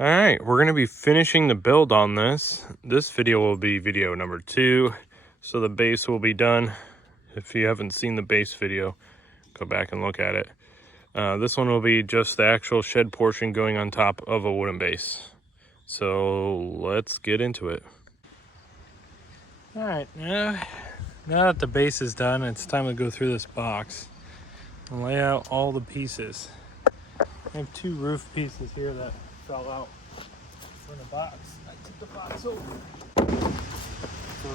All right, we're gonna be finishing the build on this. This video will be video number 2. So the base will be done. If you haven't seen the base video, go back and look at it. This one will be just the actual shed portion going on top of a wooden base. So let's get into it. All right, now that the base is done, it's time to go through this box and lay out all the pieces. I have 2 roof pieces here that fell out from the box. I took the box over. So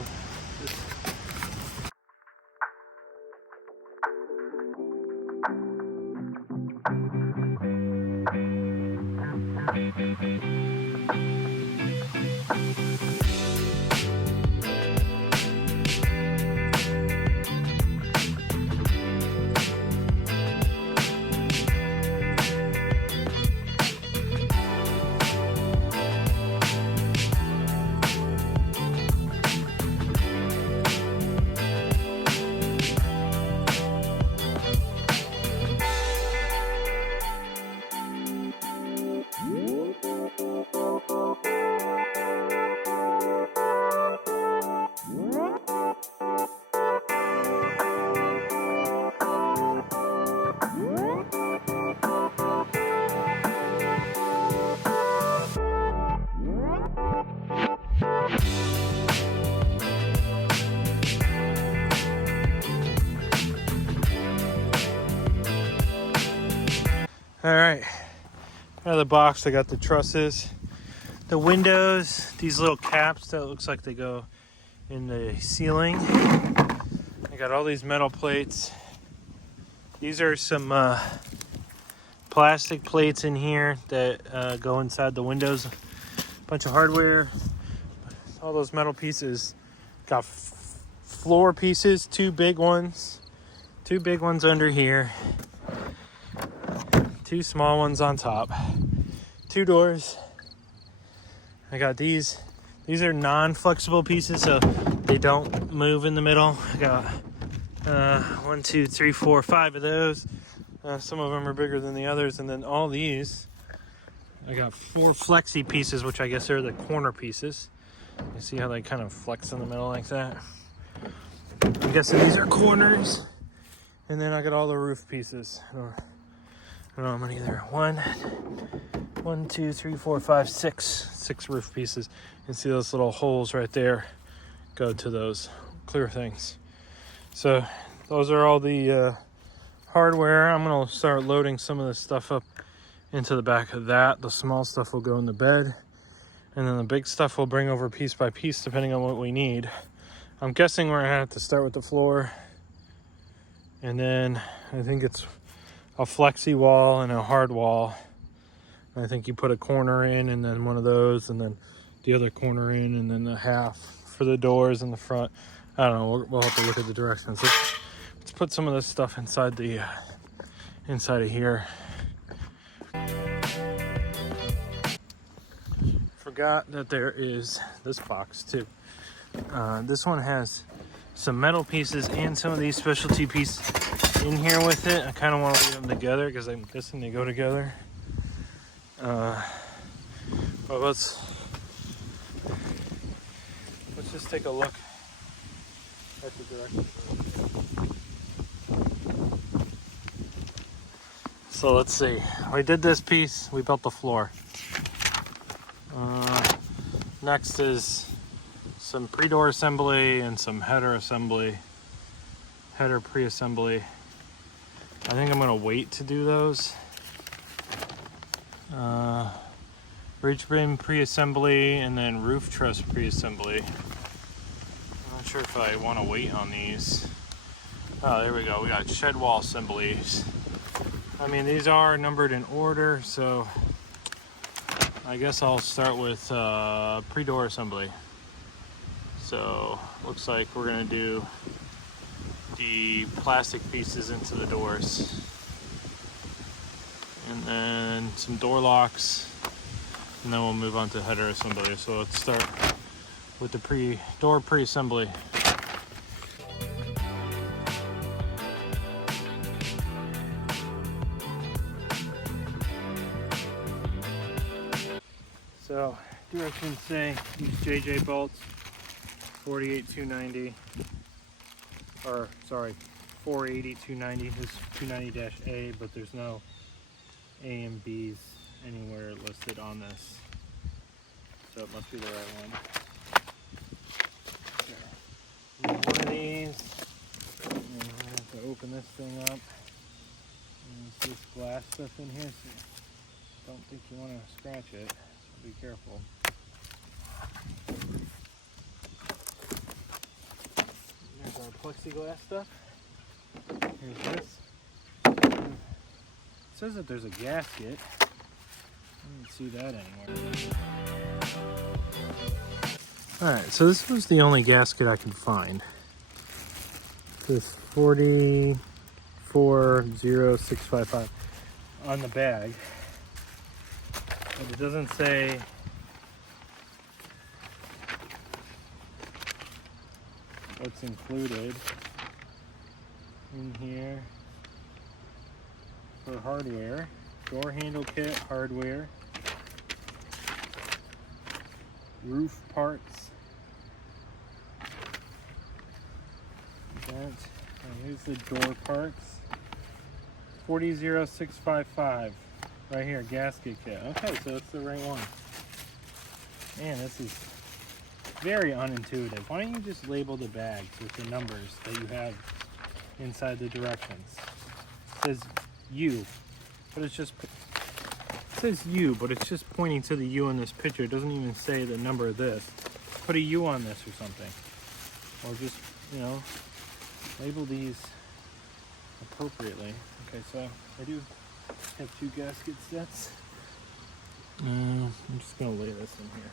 all right, out of the box I got the trusses, the windows, these little caps that looks like they go in the ceiling. I got all these metal plates. These are some plastic plates in here that go inside the windows. A bunch of hardware, all those metal pieces. Got floor pieces, 2 big ones, 2 big ones under here, 2 small ones on top, 2 doors. I got these are non-flexible pieces, so they don't move in the middle. I got 1, 2, 3, 4, 5 of those. Some of them are bigger than the others, and then all these, I got 4 flexi pieces, which I guess are the corner pieces. You see how they kind of flex in the middle like that? I'm guessing these are corners. And then I got all the roof pieces. I don't know how many there are. 1, 2, 3, 4, 5, 6 roof pieces. You can see those little holes right there go to those clear things. So those are all the hardware. I'm gonna start loading some of this stuff up into the back of that. The small stuff will go in the bed, and then the big stuff we'll bring over piece by piece depending on what we need. I'm guessing we're gonna have to start with the floor, and then I think it's a flexi wall and a hard wall. I think you put a corner in and then one of those, and then the other corner in, and then the half for the doors in the front. I don't know, we'll have to look at the directions. Let's put some of this stuff inside the inside of here. Forgot that there is this box too. This one has some metal pieces and some of these specialty pieces in here with it. I kind of want to leave them together because I'm guessing they go together. But let's just take a look at the directions. So let's see. We did this piece. We built the floor. Next is some pre-door assembly and some header pre-assembly. I think I'm gonna wait to do those. Bridge beam pre-assembly and then roof truss pre-assembly. I'm not sure if I want to wait on these. Oh, there we go. We got shed wall assemblies. I mean, these are numbered in order, so I guess I'll start with pre-door assembly. So looks like we're gonna do the plastic pieces into the doors, and then some door locks, and then we'll move on to header assembly. So let's start with the door pre-assembly. So directions say use JJ bolts, 48-290, or sorry, 480-290. This is 290-A, but there's no A and B's anywhere listed on this, so it must be the right one. Okay. Use one of these, and I'm gonna have to open this thing up. And there's this glass stuff in here, so don't think you want to scratch it, so be careful. There's our plexiglass stuff. Here's this. It says that there's a gasket. I didn't see that anywhere. Alright, so this was the only gasket I could find. This 440-655 on the bag. But it doesn't say what's included in here for hardware. Door handle kit, hardware, roof parts. That. And here's the door parts. 40655. Right here, gasket kit. Okay, so it's the right one. Man, this is very unintuitive. Why don't you just label the bags with the numbers that you have inside the directions? It says U, but it says U, but it's just pointing to the U in this picture. It doesn't even say the number of this. Put a U on this or something. Or just, you know, label these appropriately. Okay, so I do have 2 gasket sets. I'm just gonna lay this in here.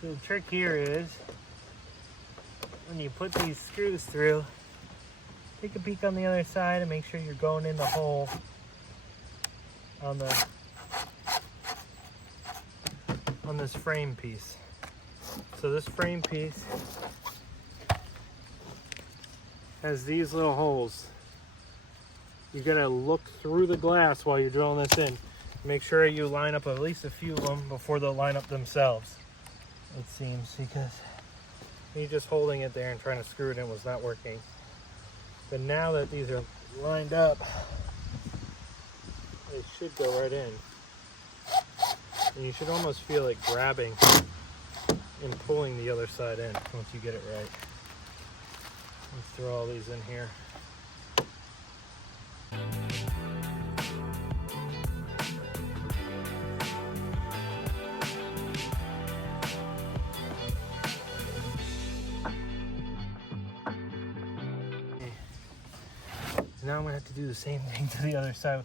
So the trick here is, when you put these screws through, take a peek on the other side and make sure you're going in the hole on this frame piece. So this frame piece has these little holes. You gotta look through the glass while you're drilling this in. Make sure you line up at least a few of them before they'll line up themselves, it seems, because me just holding it there and trying to screw it in was not working. But now that these are lined up, it should go right in. And you should almost feel it grabbing and pulling the other side in once you get it right. Let's throw all these in here. So now I'm gonna have to do the same thing to the other side.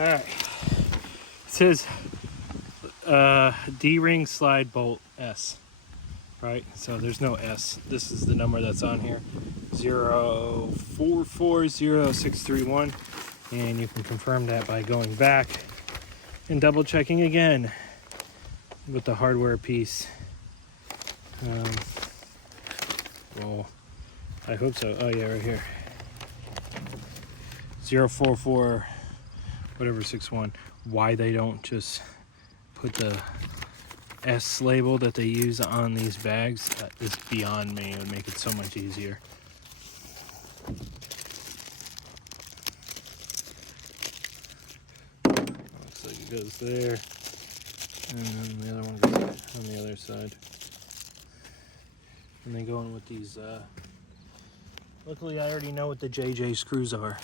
All right. It says D-ring slide bolt S. Right, so there's no S. This is the number that's on here, 0440631, and you can confirm that by going back and double checking again with the hardware piece. Well, I hope so. Oh yeah, right here, 044 whatever 61. Why they don't just put the S label that they use on these bags is beyond me. It would make it so much easier. Looks like it goes there, and then the other one goes on the other side. And they go in with these. Luckily, I already know what the JJ screws are.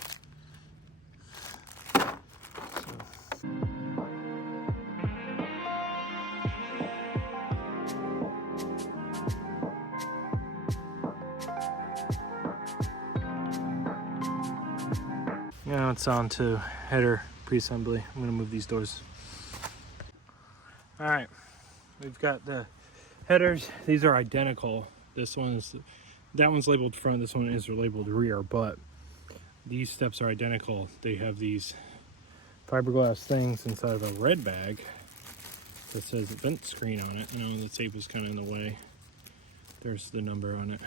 Now it's on to header pre-assembly. I'm going to move these doors. All right, we've got the headers. These are identical. That one's labeled front. This one is labeled rear, but these steps are identical. They have these fiberglass things inside of a red bag that says vent screen on it. Now the tape is kind of in the way. There's the number on it.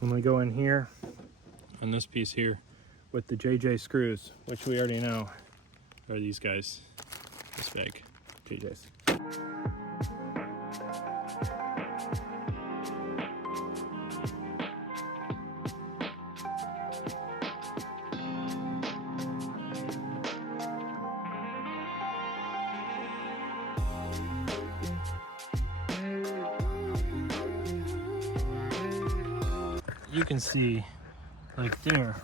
When we go in here, on this piece here, with the JJ screws, which we already know are these guys, this bag, JJ's. You can see, like, there's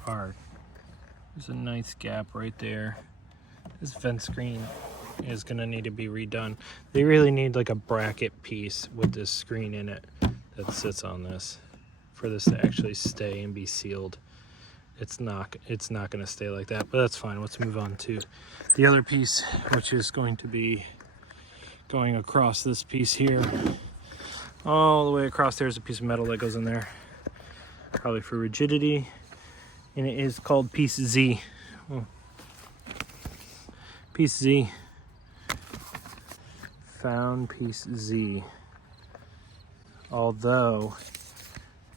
a nice gap right there. This vent screen is gonna need to be redone. They really need like a bracket piece with this screen in it that sits on this for this to actually stay and be sealed. It's not gonna stay like that, but that's fine. Let's move on to the other piece, which is going to be going across this piece here. All the way across there's a piece of metal that goes in there, probably for rigidity. And it is called piece Z. Oh. Piece Z. Found piece Z. Although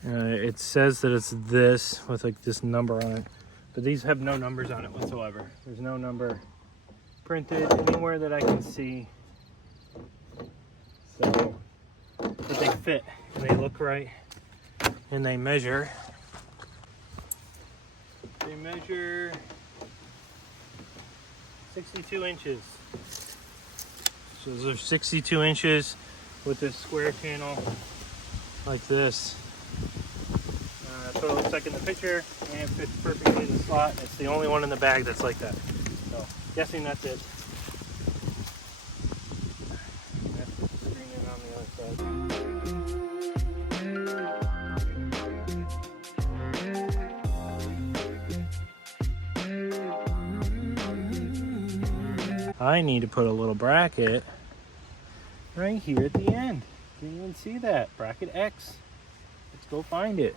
it says that it's this with like this number on it, but these have no numbers on it whatsoever. There's no number printed anywhere that I can see. So, but they fit and they look right and they measure. They measure 62 inches. So those are 62 inches with this square channel like this. That's what it looks like in the picture, and it fits perfectly in the slot. It's the only one in the bag that's like that. So, guessing that's it. That's the screen in on the other side. I need to put a little bracket right here at the end. Can't even see that. Bracket X. Let's go find it.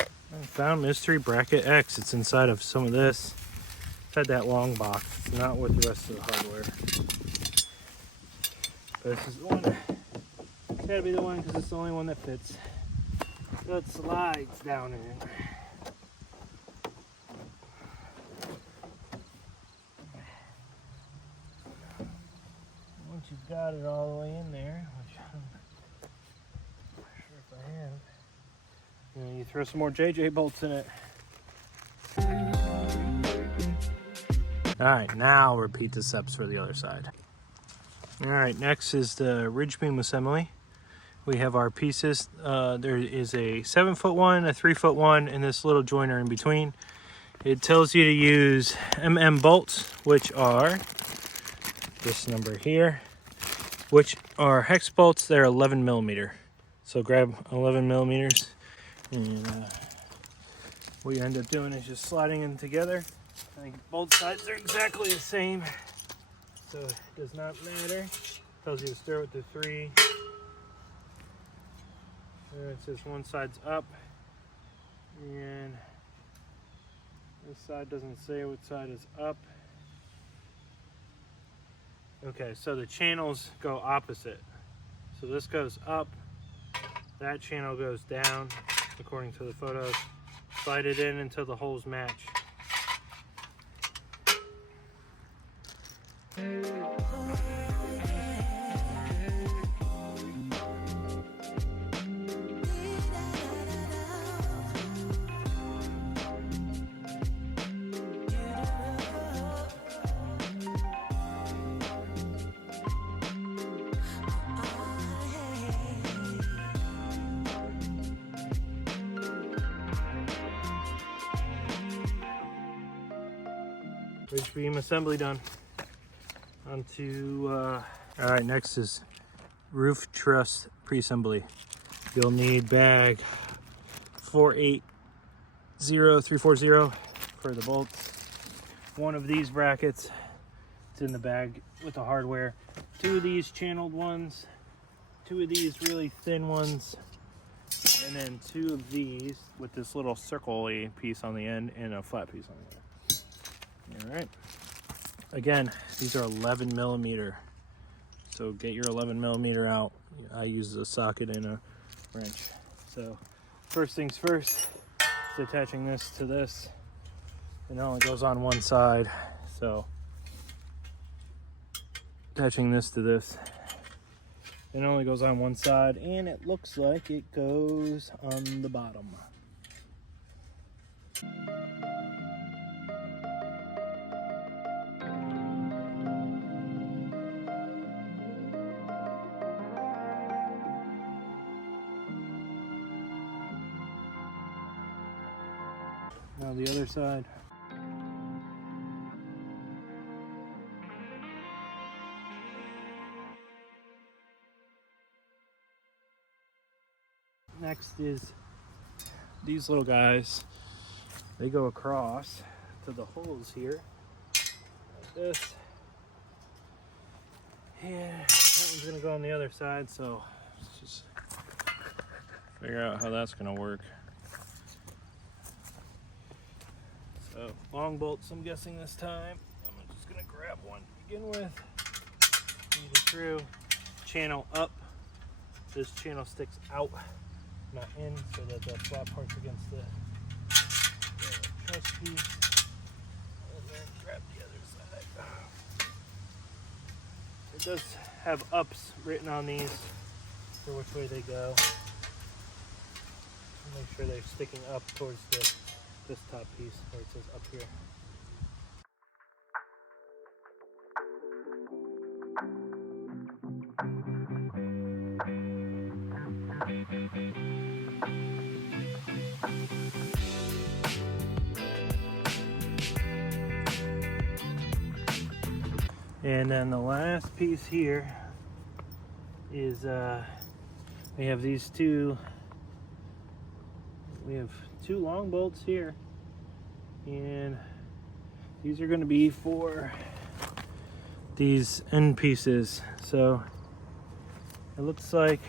I found mystery bracket X. It's inside of some of this. It's had that long box. It's not with the rest of the hardware. But this is the one. It's gotta be the one because it's the only one that fits. So it slides down in it. Once you've got it all the way in there, which I'm not sure if I have, you throw some more JJ bolts in it. Alright, now repeat the steps for the other side. Alright, next is the ridge beam assembly. We have our pieces. There is a 7-foot one, a 3-foot one, and this little joiner in between. It tells you to use bolts, which are this number here, which are hex bolts. They're 11 millimeter. So grab 11 millimeters, and what you end up doing is just sliding them together I think both sides are exactly the same, so it does not matter. Tells you to start with the 3. And it says one side's up, and this side doesn't say what side is up. Okay, so the channels go opposite. So this goes up, that channel goes down, according to the photos. Slide it in until the holes match. Bridge beam assembly done. Onto, all right, next is roof truss pre-assembly. You'll need bag 480340 for the bolts. One of these brackets, it's in the bag with the hardware. 2 of these channeled ones, 2 of these really thin ones, and then 2 of these with this little circle-y piece on the end and a flat piece on the end. All right. Again, these are 11 millimeter. So get your 11 millimeter out. I use a socket and a wrench. So first things first is attaching this to this. It only goes on one side. So attaching this to this. It only goes on one side, and it looks like it goes on the bottom. Now the other side. Next is these little guys. They go across to the holes here, like this. Yeah, that one's gonna go on the other side, so let's just figure out how that's gonna work. So long bolts, I'm guessing this time. I'm just gonna grab one to begin with. Feed it through. Channel up. This channel sticks out, not in, so that the flat part's against the truss piece. And then grab the other side. It does have ups written on these for which way they go. Make sure they're sticking up towards this top piece where it says up here. And then the last piece here is we have these two. We have 2 long bolts here, and these are going to be for these end pieces. So it looks like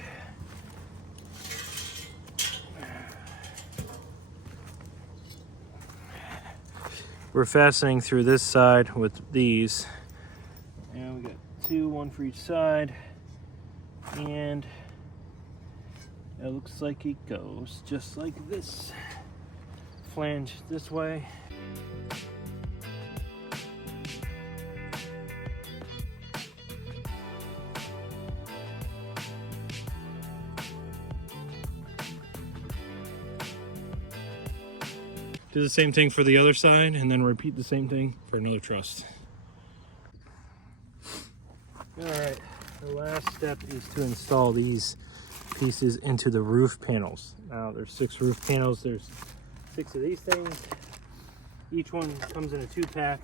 we're fastening through this side with these, and we got 2, 1 for each side, and it looks like it goes just like this. Flange this way. Do the same thing for the other side, and then repeat the same thing for another truss. All right, the last step is to install these pieces into the roof panels. Now there's 6 roof panels. There's 6 of these things. Each one comes in a 2-pack.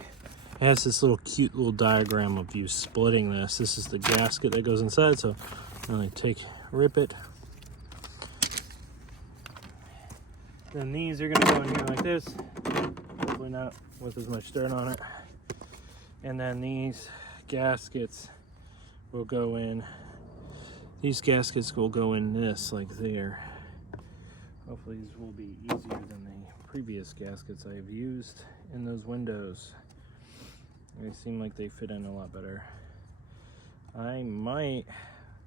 It has this little cute little diagram of you splitting this. This is the gasket that goes inside. So I'm gonna rip it. Then these are gonna go in here like this. Hopefully not with as much dirt on it. And then these gaskets will go in. These gaskets will go in this, like there. Hopefully these will be easier than the previous gaskets I have used in those windows. They seem like they fit in a lot better. I might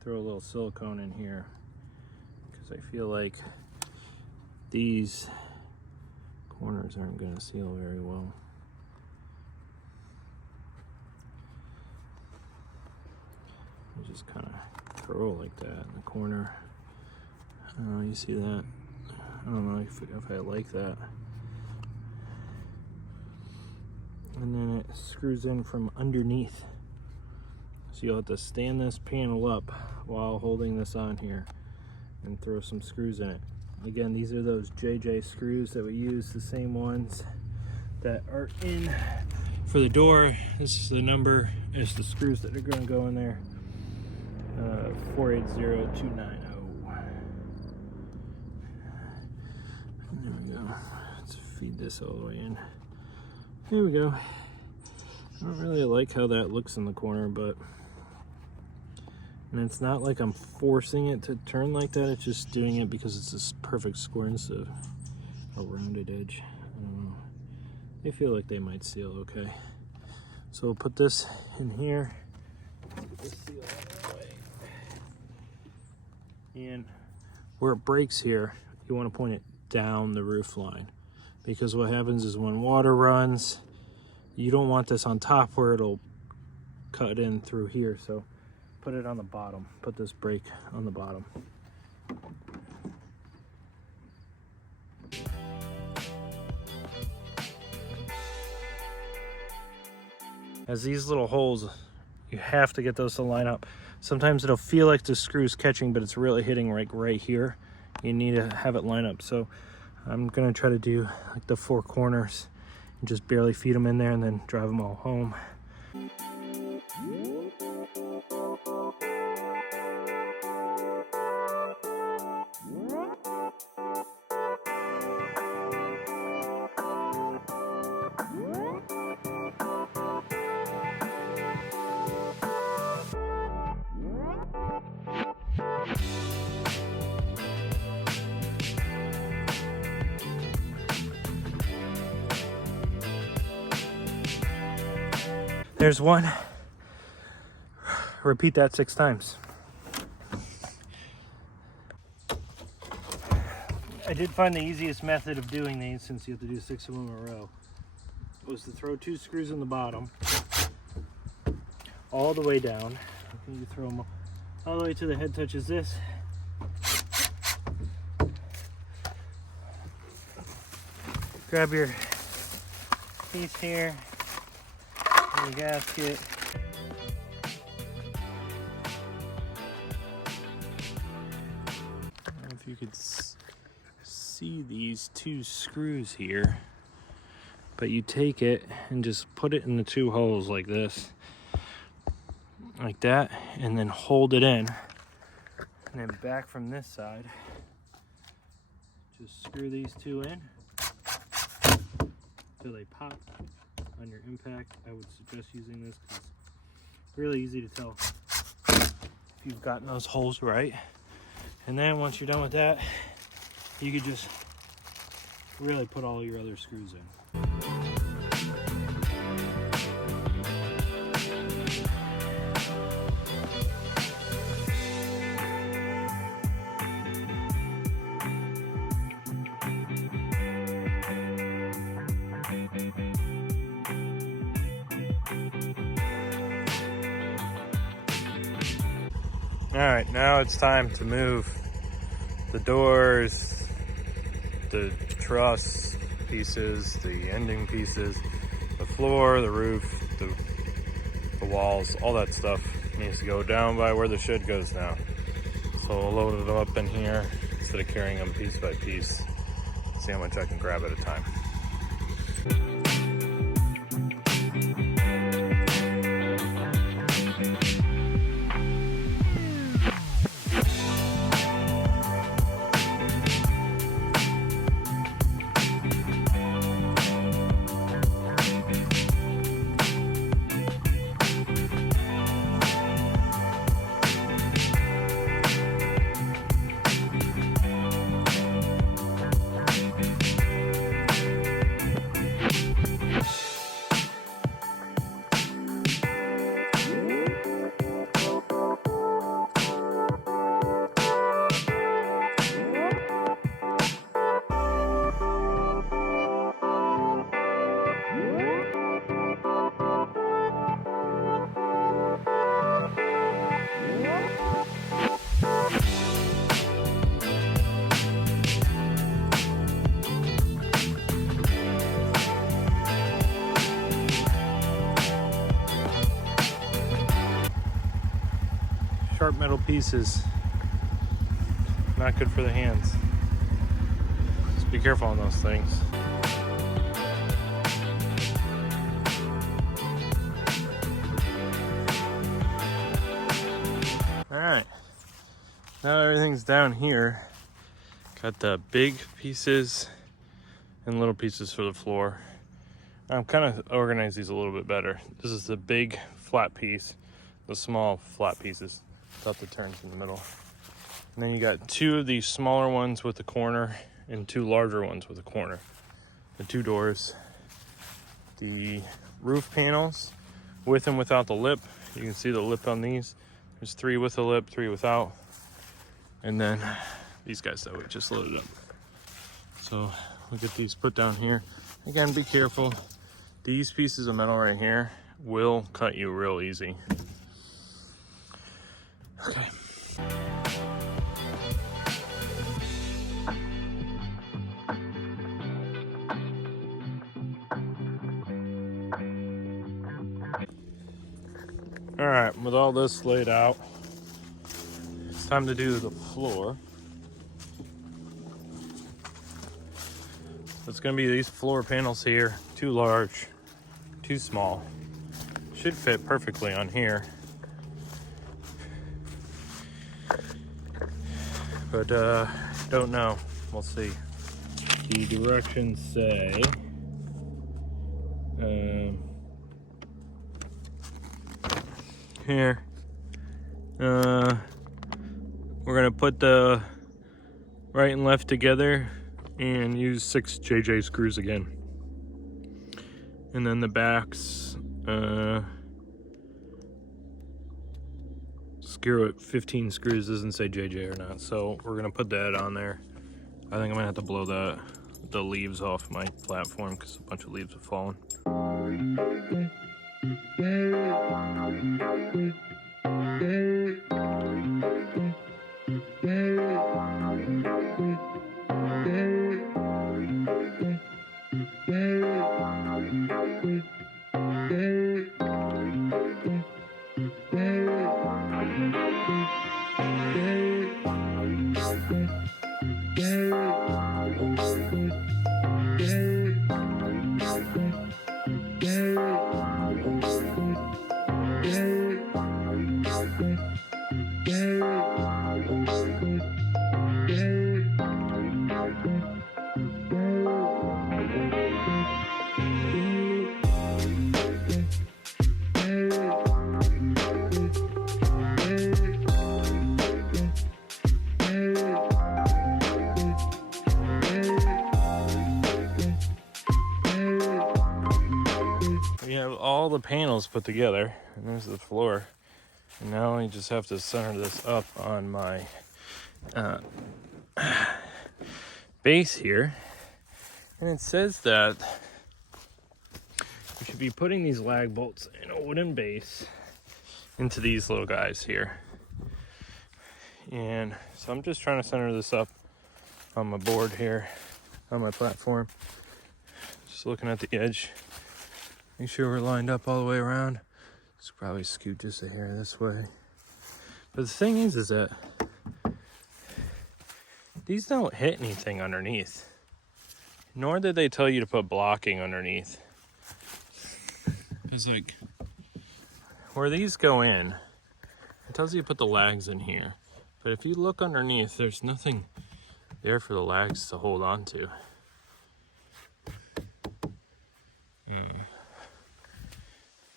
throw a little silicone in here because I feel like these corners aren't going to seal very well. I just kind of throw it like that in the corner. I don't know, you see that? I don't know if I like that. And then it screws in from underneath. So you'll have to stand this panel up while holding this on here and throw some screws in it. Again, these are those JJ screws that we use, the same ones that are in for the door. This is the number, is the screws that are going to go in there. 480290. There we go. Let's feed this all the way in. Here we go. I don't really like how that looks in the corner, but and it's not like I'm forcing it to turn like that. It's just doing it because it's this perfect square instead of a rounded edge. I don't know. They feel like they might seal okay. So we'll put this in here. Let's get this seal out of the way. And where it breaks here, you want to point it down the roof line, because what happens is when water runs, you don't want this on top where it'll cut in through here. So put it on the bottom. Put this break on the bottom. As these little holes, you have to get those to line up. Sometimes it'll feel like the screw's catching, but it's really hitting right here. You need to have it line up. So I'm gonna try to do like the 4 corners and just barely feed them in there and then drive them all home. There's one. Repeat that 6 times. I did find the easiest method of doing these, since you have to do 6 of them in a row, was to throw 2 screws in the bottom all the way down. You throw them all the way to the head touches this. Grab your piece here, your gasket. I don't know if you could see these 2 screws here, but you take it and just put it in the 2 holes like this, like that, and then hold it in, and then back from this side, just screw these 2 in until they pop on your impact. I would suggest using this because it's really easy to tell if you've gotten those holes right. And then once you're done with that, you could just really put all your other screws in. All right, now it's time to move the doors, the truss pieces, the ending pieces, the floor, the roof, the walls, all that stuff needs to go down by where the shed goes now. So we'll load it up in here instead of carrying them piece by piece. See how much I can grab at a time. Sharp metal pieces, not good for the hands. Just be careful on those things. All right, now everything's down here. Got the big pieces and little pieces for the floor. I'm kind of organized these a little bit better. This is the big flat piece, the small flat pieces without the turns in the middle. And then you got two of these smaller ones with the corner and two larger ones with a corner. The two doors, the roof panels with and without the lip. You can see the lip on these. There's 3 with a lip, 3 without. And then these guys that we just loaded up. So we'll get these put down here. Again, be careful. These pieces of metal right here will cut you real easy. Okay. All right, with all this laid out, it's time to do the floor. It's gonna be these floor panels here, too large, too small. Should fit perfectly on here. But don't know, we'll see. The directions say, here, we're gonna put the right and left together and use 6 JJ screws again. And then the backs, screw it, 15 screws, doesn't say JJ or not. So we're gonna put that on there. I think I'm gonna have to blow the leaves off my platform because a bunch of leaves have fallen. We have all the panels put together, and there's the floor. And now I just have to center this up on my base here. And it says that we should be putting these lag bolts in a wooden base into these little guys here. And so I'm just trying to center this up on my board here, on my platform. Just looking at the edge. Make sure we're lined up all the way around. Just probably scoot just a hair this way. But the thing is that these don't hit anything underneath. Nor did they tell you to put blocking underneath. It's like, where these go in, it tells you to put the lags in here. But if you look underneath, there's nothing there for the lags to hold on to.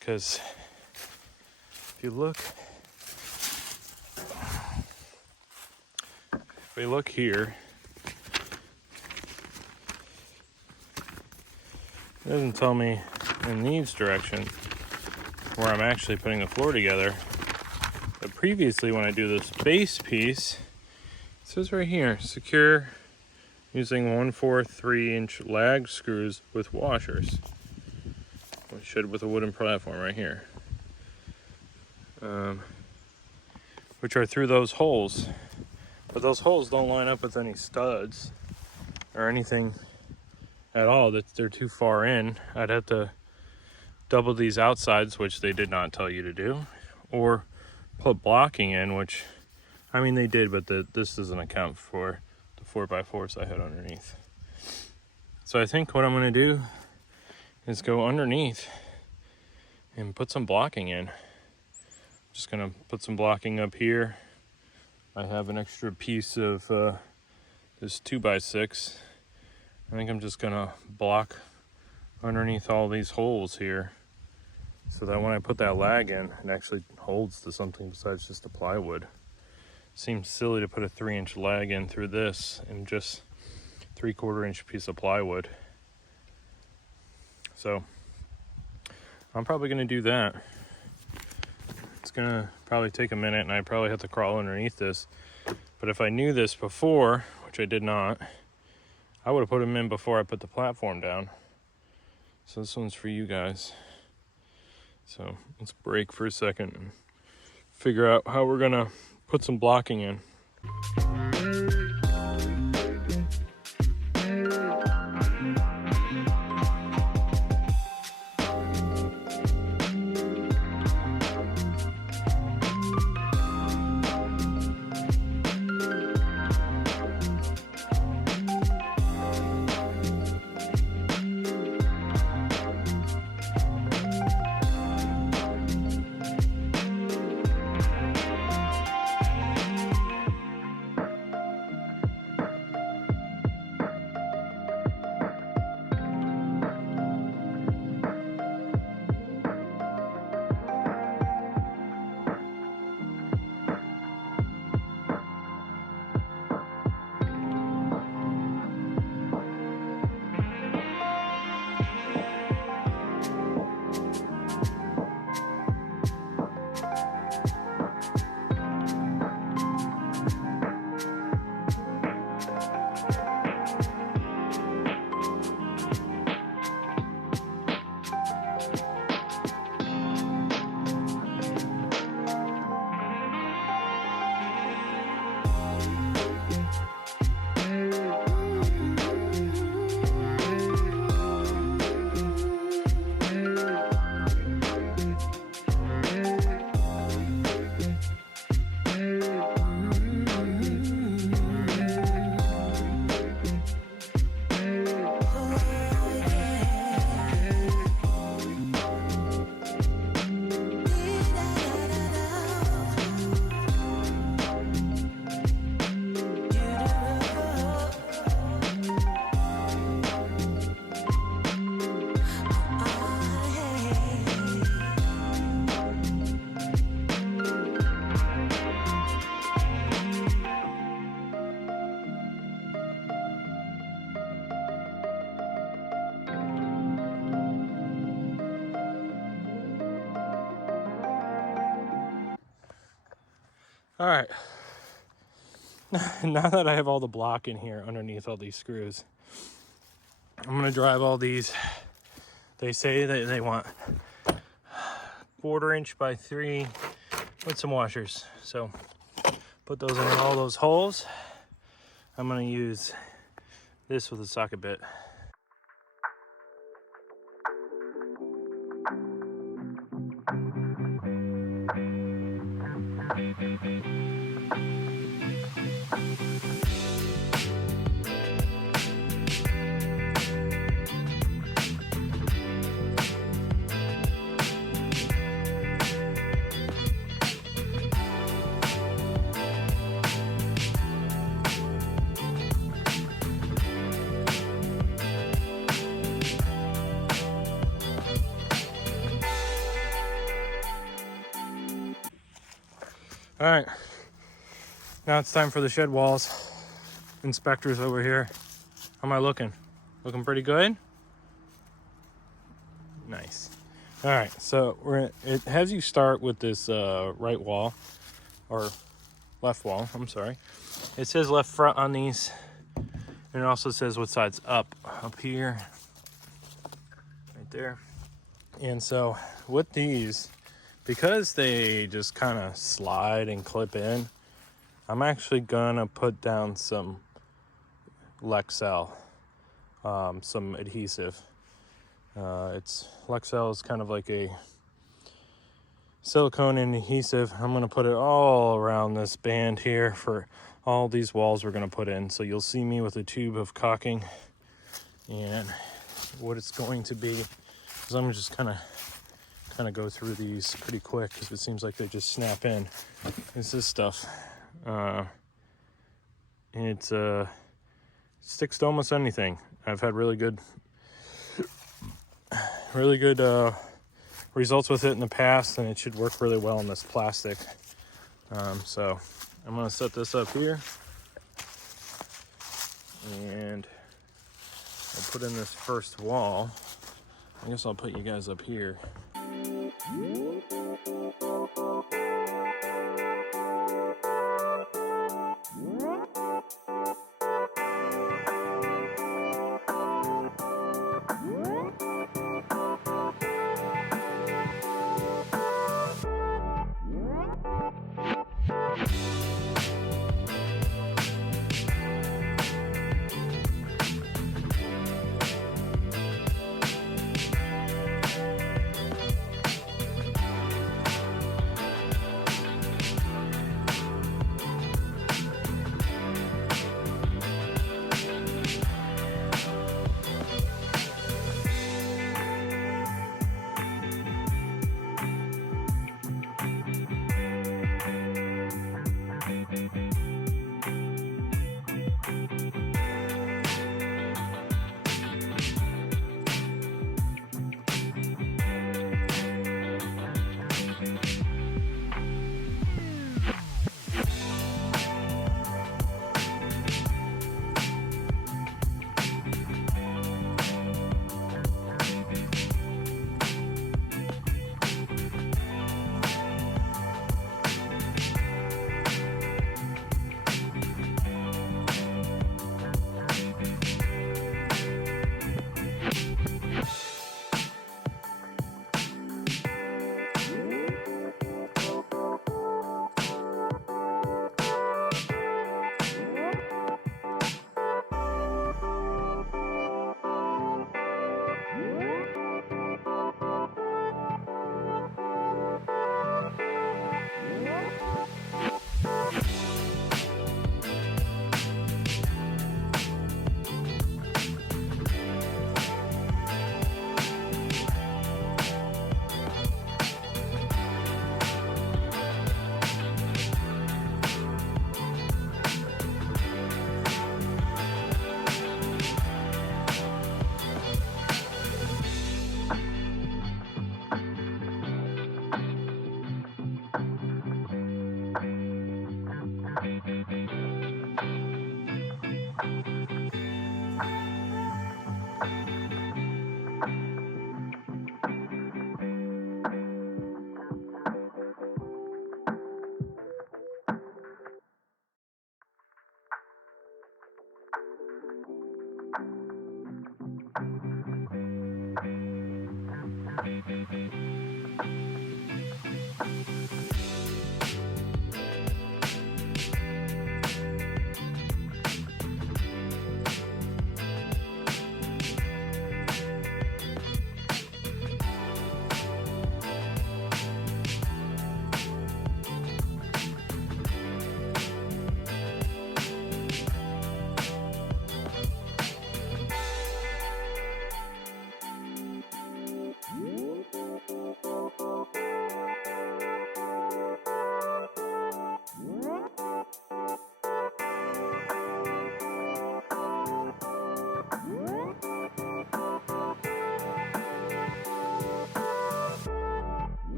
Because if we look here, it doesn't tell me in these directions where I'm actually putting the floor together. But previously, when I do this base piece, it says right here, secure using 1/4 3-inch lag screws with washers. We should with a wooden platform right here, which are through those holes, but those holes don't line up with any studs or anything at all. That they're too far in. I'd have to double these outsides, which they did not tell you to do, or put blocking in, which, I mean, they did, but this doesn't account for the 4x4s I had underneath. So I think what I'm going to do is go underneath and put some blocking in. Just going to put some blocking up here. I have an extra piece of this 2x6. I think I'm just going to block underneath all these holes here, so that when I put that lag in, it actually holds to something besides just the plywood. Seems silly to put a 3-inch lag in through this and just 3/4 inch piece of plywood. So I'm probably going to do that. It's going to probably take a minute, and I probably have to crawl underneath this. But if I knew this before, which I did not, I would have put them in before I put the platform down. So this one's for you guys. So let's break for a second and figure out how we're gonna put some blocking in. All right, now that I have all the block in here underneath all these screws, I'm gonna drive all these. They say that they want 1/4 inch by 3 with some washers. So put those in all those holes. I'm gonna use this with a socket bit. All right, now it's time for the shed walls. Inspectors over here. How am I looking? Looking pretty good? Nice. All right, so it has you start with this right wall, or left wall, I'm sorry. It says left front on these, and it also says what side's up here, right there. And so with these, because they just kind of slide and clip in, I'm actually gonna put down some Lexel, some adhesive. Lexel is kind of like a silicone and adhesive. I'm going to put it all around this band here for all these walls we're going to put in. So you'll see me with a tube of caulking, and what it's going to be is I'm just kind of go through these pretty quick because it seems like they just snap in. It's this stuff. It sticks to almost anything. I've had really good results with it in the past, and it should work really well in this plastic. So I'm going to set this up here, and I'll put in this first wall. I guess I'll put you guys up here.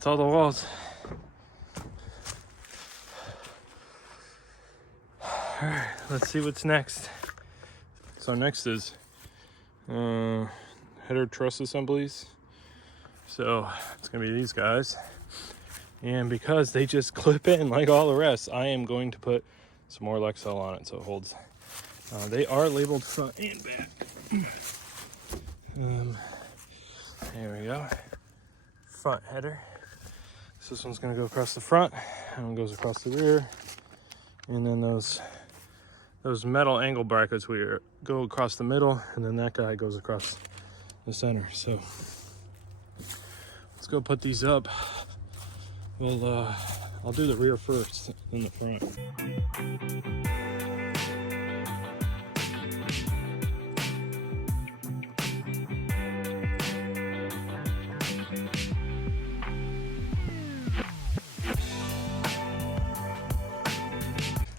That's all the walls. Alright, let's see what's next. So next is header truss assemblies. So it's gonna be these guys. And because they just clip in like all the rest, I am going to put some more Lexel on it so it holds. They are labeled front and back. There we go. Front header. So this one's gonna go across the front, and one goes across the rear. And then those metal angle brackets go across the middle, and then that guy goes across the center. So let's go put these up. I'll do the rear first, then the front.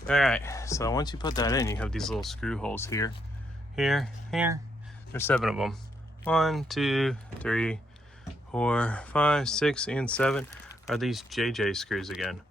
All right, so once you put that in, you have these little screw holes here, here. There's 7 of them. 1, 2, 3, 4, 5, 6, and 7 are these JJ screws again.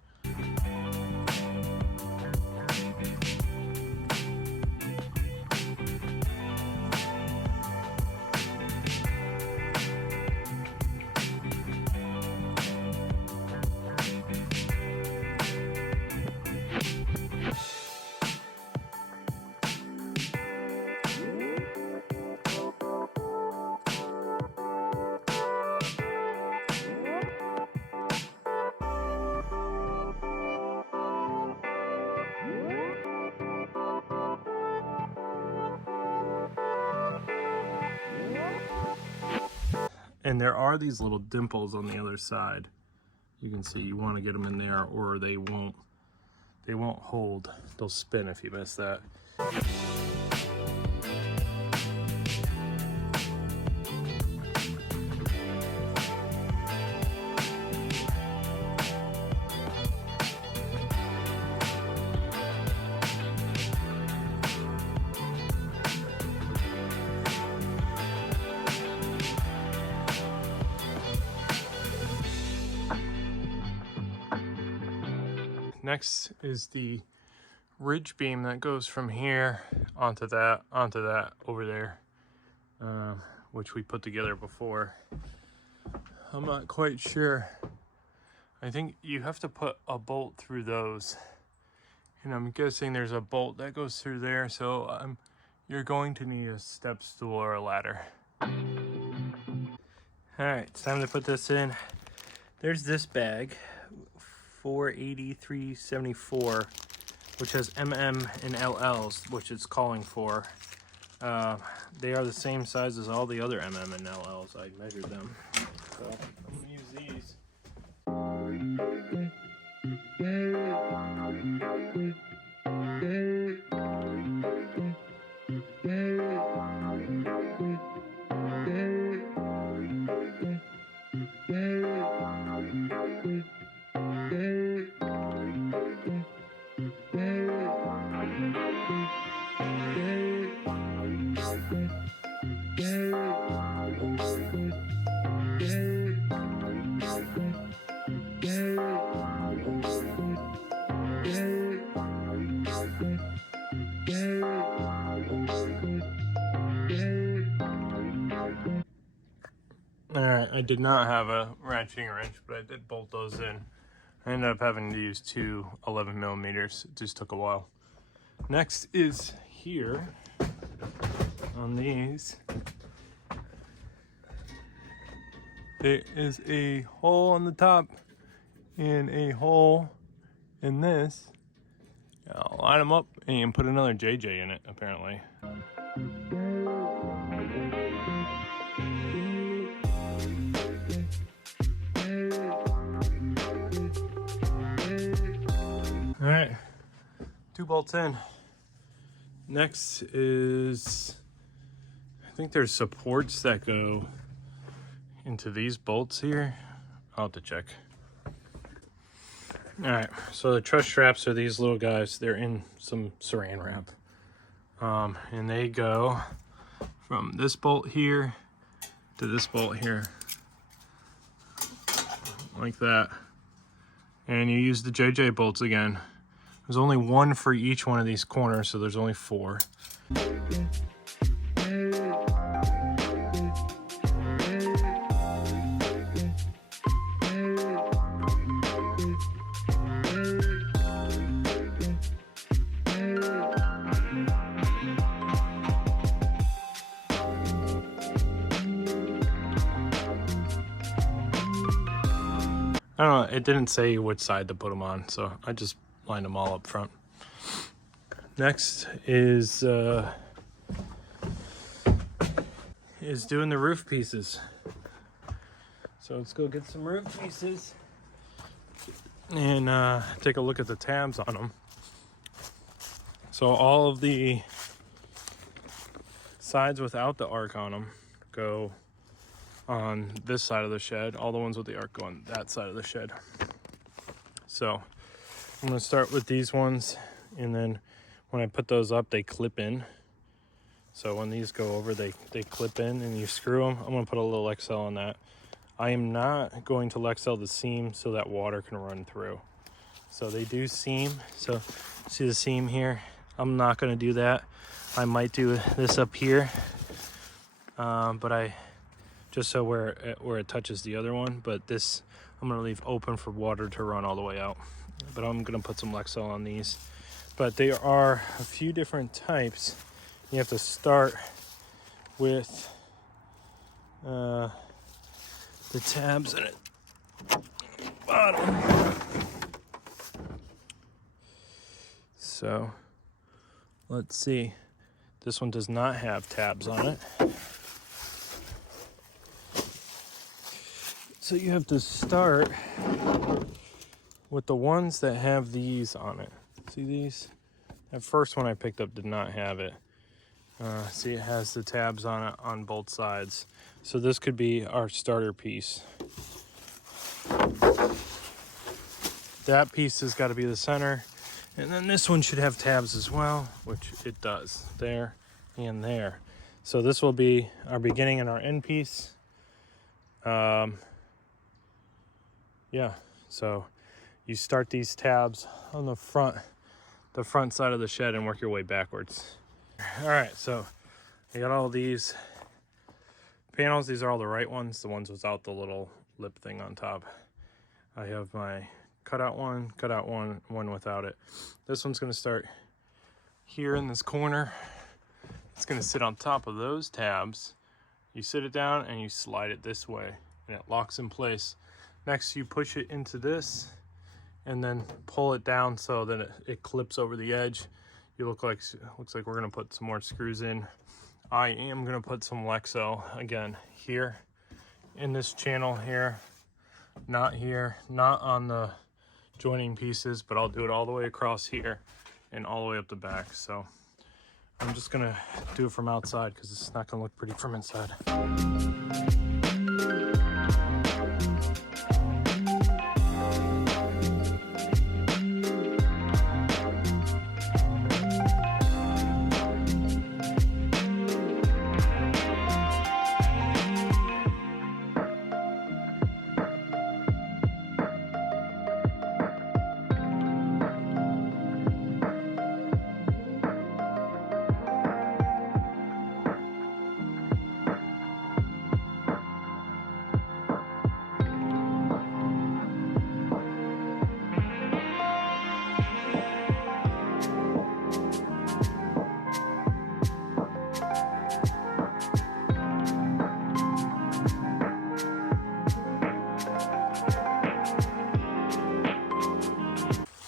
And there are these little dimples on the other side. You can see you want to get them in there, or they won't hold. They'll spin if you miss that. Next is the ridge beam that goes from here onto that over there, which we put together before. I'm not quite sure. I think you have to put a bolt through those, and I'm guessing there's a bolt that goes through there, so you're going to need a step stool or a ladder. All right, it's time to put this in. There's this bag, 483.74, which has MM and LLs, which it's calling for. They are the same size as all the other MM and LLs. I measured them, so I'm gonna use these. Alright, I did not have a ratcheting wrench, but I did bolt those in. I ended up having to use 2 11mm. It just took a while. Next is here on these. There is a hole on the top and a hole in this. I'll line them up and put another JJ in it, apparently. All right, 2 bolts in. Next is, I think there's supports that go into these bolts here. I'll have to check. All right, so the truss straps are these little guys. They're in some saran wrap. And they go from this bolt here to this bolt here, like that. And you use the JJ bolts again. There's only 1 for each one of these corners, so there's only 4. I don't know, it didn't say which side to put them on, so I just lined them all up front. Next is doing the roof pieces. So let's go get some roof pieces and take a look at the tabs on them. So all of the sides without the arc on them go on this side of the shed. All the ones with the arc go on that side of the shed. So I'm going to start with these ones, and then when I put those up, they clip in. So when these go over, they clip in and you screw them. I'm going to put a little Lexel on that. I am not going to Lexel the seam so that water can run through. So they do seam. So see the seam here? I'm not going to do that. I might do this up here, but I just so where it touches the other one. But this I'm going to leave open for water to run all the way out. But I'm going to put some Lexel on these. But there are a few different types. You have to start with the tabs in it. Bottom. So let's see. This one does not have tabs on it. So you have to start with the ones that have these on it. See these? That first one I picked up did not have it. See, it has the tabs on it on both sides. So this could be our starter piece. That piece has got to be the center. And then this one should have tabs as well, which it does. There and there. So this will be our beginning and our end piece. Yeah, so you start these tabs on the front side of the shed and work your way backwards. All right, so I got all these panels. These are all the right ones, the ones without the little lip thing on top. I have my cutout one, one without it. This one's gonna start here in this corner. It's gonna sit on top of those tabs. You sit it down and you slide it this way and it locks in place. Next, you push it into this and then pull it down so that it clips over the edge. Looks like we're gonna put some more screws in. I am gonna put some Lexel again here in this channel here, not on the joining pieces, but I'll do it all the way across here and all the way up the back. So I'm just gonna do it from outside because it's not gonna look pretty from inside.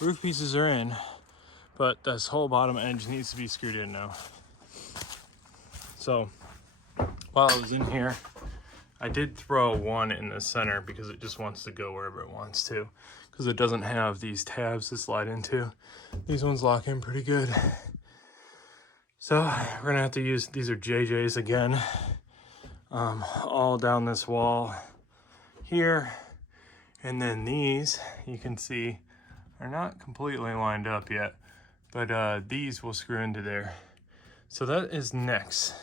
Roof pieces are in, but this whole bottom edge needs to be screwed in now. So while I was in here, I did throw one in the center because it just wants to go wherever it wants to, because it doesn't have these tabs to slide into. These ones lock in pretty good. So we're gonna have to use, these are JJ's again, all down this wall here. And then these, you can see, are not completely lined up yet, but these will screw into there. So that is next.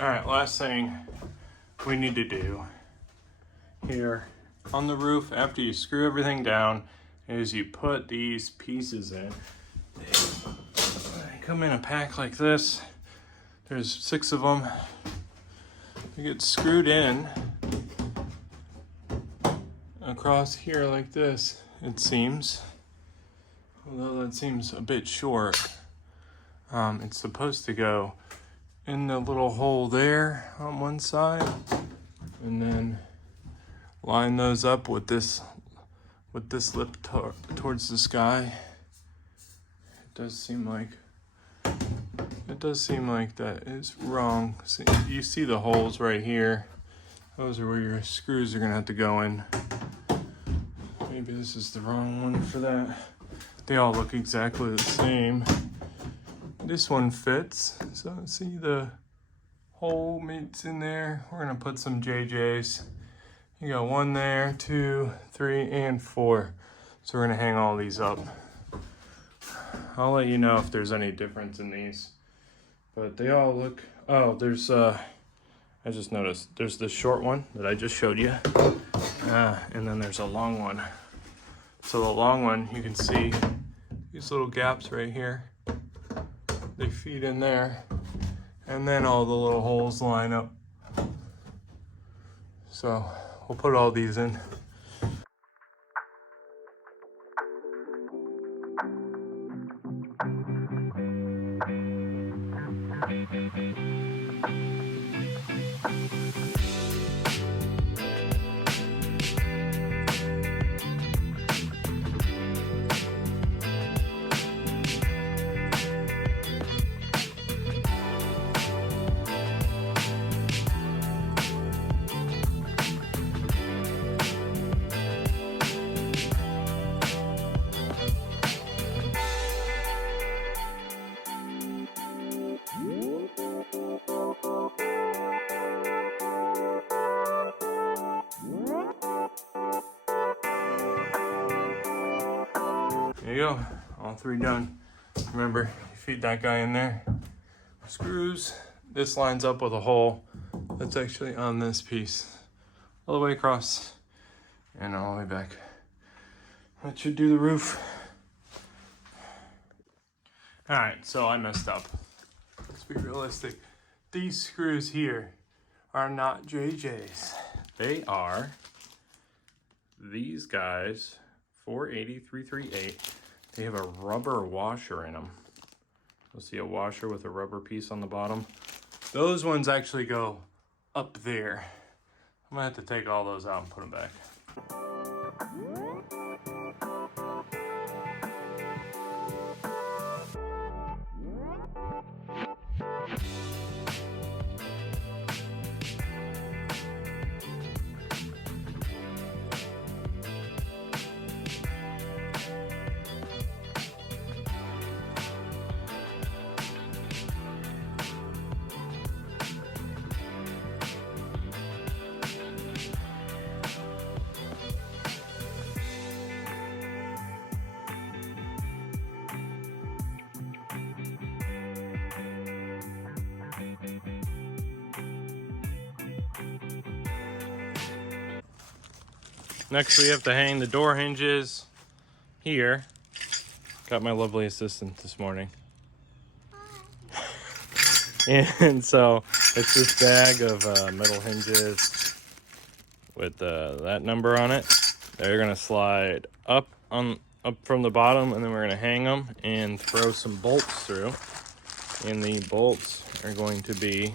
All right, last thing we need to do here on the roof after you screw everything down is you put these pieces in. They come in a pack like this. There's 6 of them. They get screwed in across here like this, it seems. Although that seems a bit short. It's supposed to go in the little hole there on one side, and then line those up with this lip towards the sky. It does seem like that is wrong. See, you see the holes right here. Those are where your screws are gonna have to go in. Maybe this is the wrong one for that. They all look exactly the same. This one fits, so see the hole meets in there. We're gonna put some JJs. You got 1 there, 2, 3, and 4. So we're gonna hang all these up. I'll let you know if there's any difference in these. But they all look, oh, there's, I just noticed, there's this short one that I just showed you. And then there's a long one. So the long one, you can see these little gaps right here. They feed in there, and then all the little holes line up. So we'll put all these in. There you go, all 3 done. Remember, you feed that guy in there. Screws, this lines up with a hole that's actually on this piece, all the way across. and all the way back. That should do the roof. All right, so I messed up. Let's be realistic. These screws here are not JJ's. They are these guys, 480-338. They have a rubber washer in them. You'll see a washer with a rubber piece on the bottom. Those ones actually go up there. I'm gonna have to take all those out and put them back. Next, we have to hang the door hinges here. Got my lovely assistant this morning. And so it's this bag of metal hinges with that number on it. They're gonna slide up from the bottom, and then we're gonna hang them and throw some bolts through. And the bolts are going to be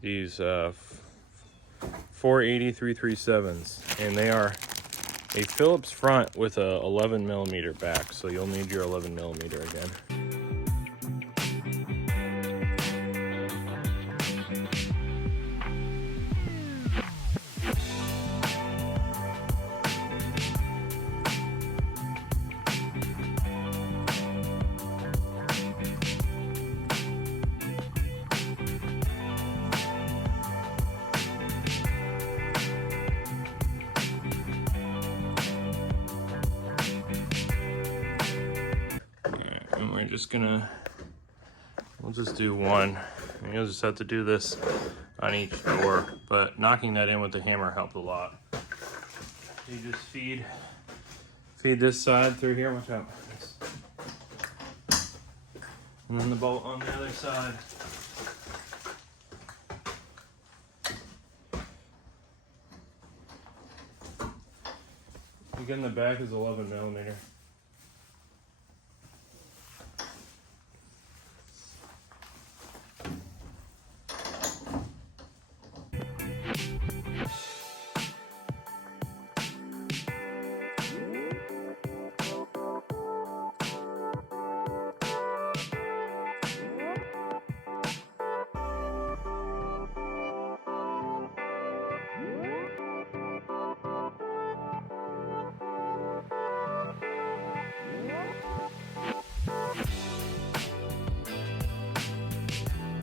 these 480-337s, and they are a Phillips front with a 11mm back, so you'll need your 11mm again. And we're just we'll just do one. And you'll just have to do this on each door, but knocking that in with the hammer helped a lot. You just feed this side through here, watch out. And then the bolt on the other side. Again, the back is 11mm.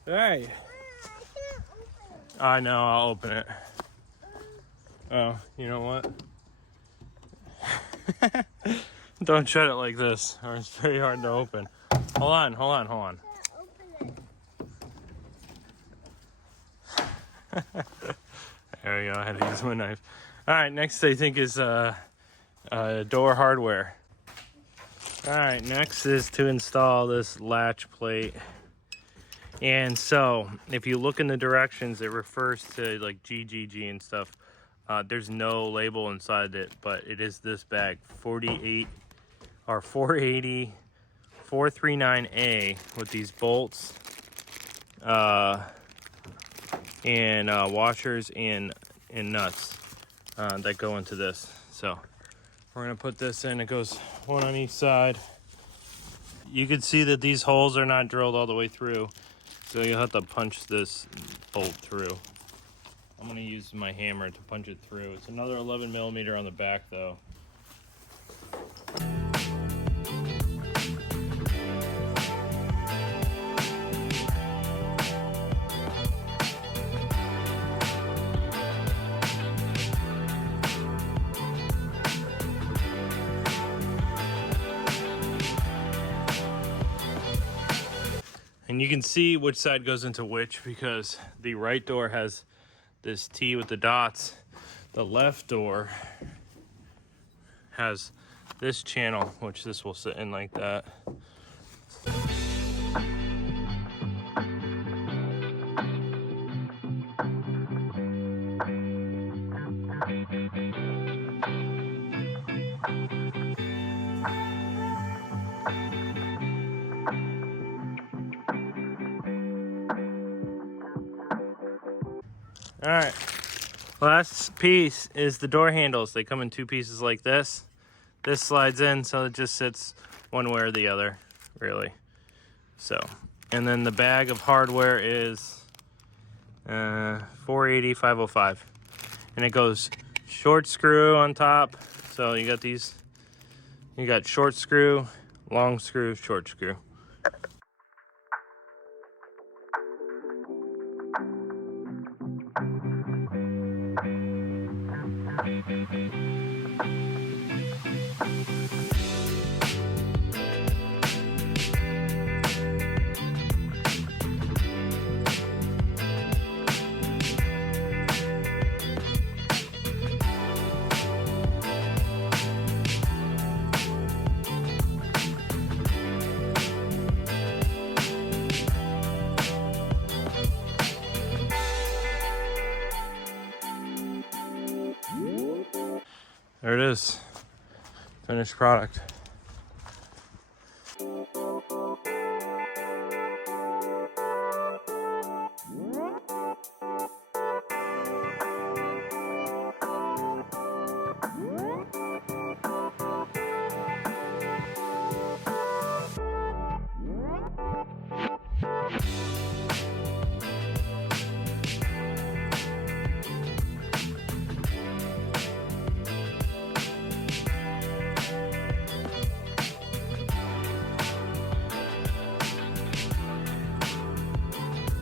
Hey. I know, I'll open it. Oh, you know what? Don't shut it like this, or it's very hard to open. Hold on. There we go, I had to use my knife. Alright, next I think is door hardware. Alright, next is to install this latch plate. And so, if you look in the directions, it refers to like GGG and stuff. There's no label inside it, but it is this bag, 48 or 480 439A with these bolts and washers and nuts that go into this. So we're gonna put this in. It goes one on each side. You can see that these holes are not drilled all the way through, so you'll have to punch this bolt through. I'm gonna use my hammer to punch it through. It's another 11mm on the back though. And you can see which side goes into which, because the right door has this T with the dots. The left door has this channel, which this will sit in like that. All right, last piece is the door handles. They come in two pieces like this. This slides in, so it just sits one way or the other, really. So, and then the bag of hardware is 480, 505. And it goes short screw on top. So you got these, you got short screw, long screw, short screw. There it is, finished product.